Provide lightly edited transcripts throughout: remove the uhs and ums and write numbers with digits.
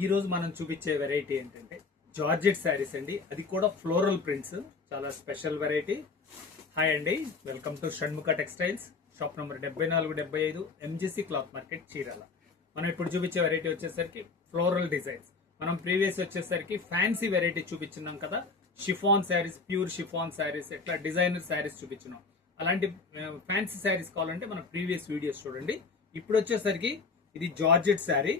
ఈ రోజు మనం చూపించే వెరైటీ ఏంటంటే జార్జెట్ శారీస్ అండి. అది కూడా ఫ్లోరల్ ప్రింట్స్, చాలా స్పెషల్ వెరైటీ. హాయ్ అండి, welcome to Shanmukha textiles, shop number 7475, MGC cloth market, Chirala. మనం ఇప్పుడు చూపించే వెరైటీ వచ్చేసరికి ఫ్లోరల్ డిజైన్స్. మనం ప్రీవియస్ వచ్చేసరికి ఫ్యాన్సీ వెరైటీ చూపించున్నాం కదా, chiffon saris, pure chiffon saris, ఎట్లా డిజైనర్ శారీస్ చూపించినాం. అలాంటి ఫ్యాన్సీ శారీస్ కావాలంటే మన ప్రీవియస్ వీడియోస్ చూడండి. ఇప్పుడు వచ్చేసరికి ఇది georgette sari,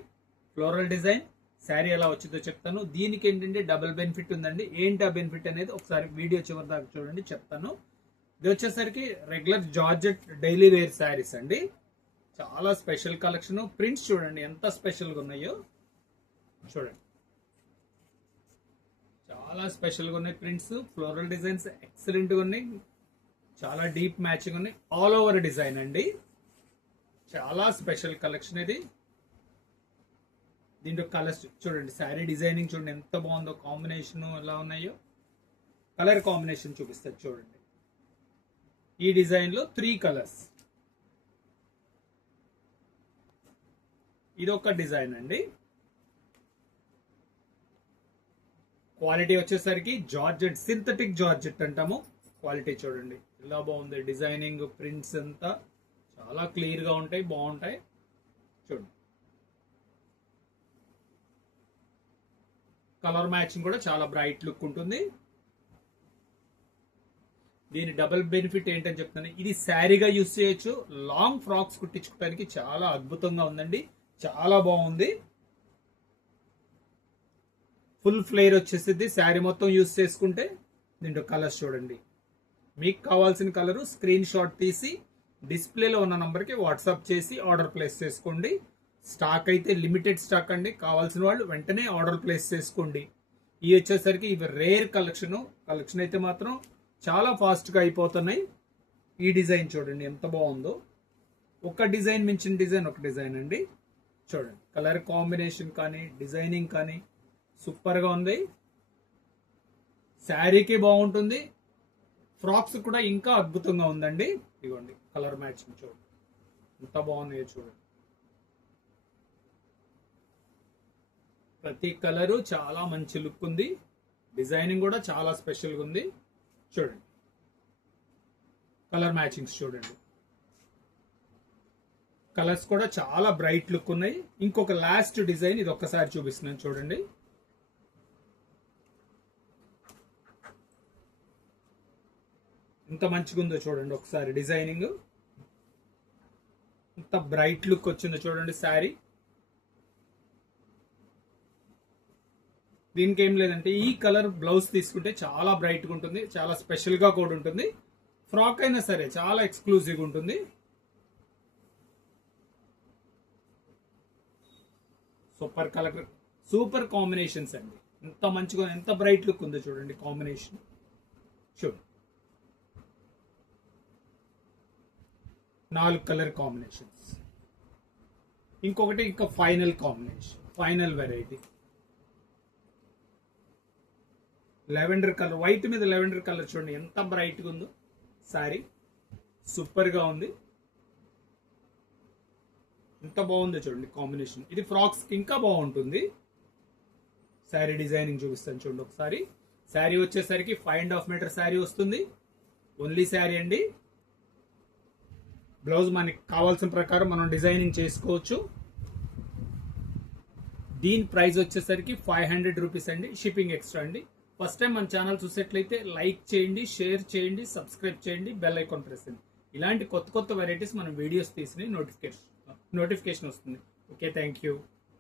floral design sari ఎలా వచ్చిందో చెప్తాను. దీనికి ఏంటంటే డబుల్ బెనిఫిట్ ఉందండి. ఏంటి ఆ బెనిఫిట్ అనేది ఒకసారి వీడియో చివరి దాకా చూడండి, చెప్తాను. ఇది వచ్చేసరికి regular georgette daily wear saris అండి. చాలా స్పెషల్ కలెక్షన్. ప్రింట్స్ చూడండి ఎంత స్పెషల్గా ఉన్నాయో, చూడండి చాలా స్పెషల్గా ఉన్నాయి ప్రింట్స్. ఫ్లోరల్ డిజైన్స్ ఎక్సలెంట్గా ఉన్నాయి, చాలా డీప్ మ్యాచింగ్ ఉన్నాయి. ఆల్ ఓవర్ డిజైన్ అండి, చాలా స్పెషల్ కలెక్షన్ ఇది. దీంట్లో కలర్స్ చూడండి, శారీ డిజైనింగ్ చూడండి ఎంత బాగుందో, కాంబినేషన్ ఎలా ఉన్నాయో. కలర్ కాంబినేషన్ చూపిస్తారు చూడండి. ఈ డిజైన్ లో 3 కలర్స్. ఇది ఒక డిజైన్ అండి. క్వాలిటీ వచ్చేసరికి జార్జెట్, సింథటిక్ జార్జెట్ అంటాము. క్వాలిటీ చూడండి ఎలా బాగుంది. డిజైనింగ్, ప్రింట్స్ అంతా చాలా క్లియర్ గా ఉంటాయి, బాగుంటాయి. చూడండి కలర్ మ్యాచింగ్ కూడా చాలా బ్రైట్ లుక్ ఉంటుంది. దీని డబుల్ బెనిఫిట్ ఏంటని చెప్తాను. ఇది శారీగా యూజ్ చేయొచ్చు, లాంగ్ ఫ్రాక్స్ కుట్టించుకోవడానికి చాలా అద్భుతంగా ఉందండి, చాలా బాగుంది. ఫుల్ ఫ్లేర్ వచ్చేసింది శారీ మొత్తం యూజ్ చేసుకుంటే. దీంట్లో కలర్స్ చూడండి. మీకు కావాల్సిన కలరు స్క్రీన్ షాట్ తీసి డిస్ప్లేలో ఉన్న నంబర్కి వాట్సాప్ చేసి ఆర్డర్ ప్లేస్ చేసుకోండి. స్టాక్ అయితే లిమిటెడ్ స్టాక్ అండి, కావాల్సిన వాళ్ళు వెంటనే ఆర్డర్ ప్లేస్ చేసుకోండి. ఇవి వచ్చేసరికి ఇవి రేర్ కలెక్షన్ అయితే మాత్రం చాలా ఫాస్ట్గా అయిపోతున్నాయి. ఈ డిజైన్ చూడండి ఎంత బాగుందో. ఒక డిజైన్ మించిన డిజైన్ ఒక డిజైన్ అండి. చూడండి కలర్ కాంబినేషన్ కానీ డిజైనింగ్ కానీ సూపర్గా ఉంది. శారీకి బాగుంటుంది, ఫ్రాక్స్ కూడా ఇంకా అద్భుతంగా ఉందండి. ఇదిగోండి కలర్ మ్యాచింగ్ చూడండి ఎంత బాగున్నాయో చూడండి. ప్రతి కలరు చాలా మంచి లుక్ ఉంది, డిజైనింగ్ కూడా చాలా స్పెషల్గా ఉంది. చూడండి కలర్ మ్యాచింగ్స్ చూడండి, కలర్స్ కూడా చాలా బ్రైట్ లుక్ ఉన్నాయి. ఇంకొక లాస్ట్ డిజైన్ ఇది ఒక్కసారి చూపిస్తున్నాను చూడండి. ఎంత మంచిగా ఉందో చూడండి ఒకసారి. డిజైనింగ్ ఎంత బ్రైట్ లుక్ వచ్చిందో చూడండి శారీ. దీనికి ఏం లేదంటే ఈ కలర్ బ్లౌజ్ తీసుకుంటే చాలా బ్రైట్గా ఉంటుంది, చాలా స్పెషల్గా కూడా ఉంటుంది. ఫ్రాక్ అయినా సరే చాలా ఎక్స్క్లూజివ్గా ఉంటుంది. సూపర్ కలర్, సూపర్ కాంబినేషన్స్ అండి. ఎంత మంచిగా ఎంత బ్రైట్ లుక్ ఉందో చూడండి కాంబినేషన్. చూడండి 4 కలర్ కాంబినేషన్స్. ఇంకొకటి ఇంకా final combination, final variety lavender colour, white మీద లెవెండర్ కలర్ చూడండి ఎంత బ్రైట్గా ఉందో శారీ. సూపర్గా ఉంది, ఎంత బాగుందో చూడండి కాంబినేషన్. ఇది ఫ్రాక్స్కి ఇంకా బాగుంటుంది. శారీ డిజైనింగ్ చూపిస్తాను చూడండి ఒకసారి. శారీ వచ్చేసరికి 5.5 మీటర్ శారీ వస్తుంది. ఓన్లీ శారీ అండి. బ్లౌజ్ మనకి కావాల్సిన ప్రకారం మనం డిజైనింగ్ చేసుకోవచ్చు. దీని ప్రైస్ వచ్చేసరికి 500 రూపీస్ అండి, షిప్పింగ్ ఎక్స్ట్రా అండి. ఫస్ట్ టైం మన ఛానల్ చూసేట్లయితే లైక్ చేయండి, షేర్ చేయండి, సబ్స్క్రైబ్ చేయండి, బెల్ ఐకాన్ ప్రెస్ చేయండి. ఇలాంటి కొత్త వెరైటీస్ మనం వీడియోస్ తీసి నోటిఫికేషన్ వస్తుంది. Okay, thank you.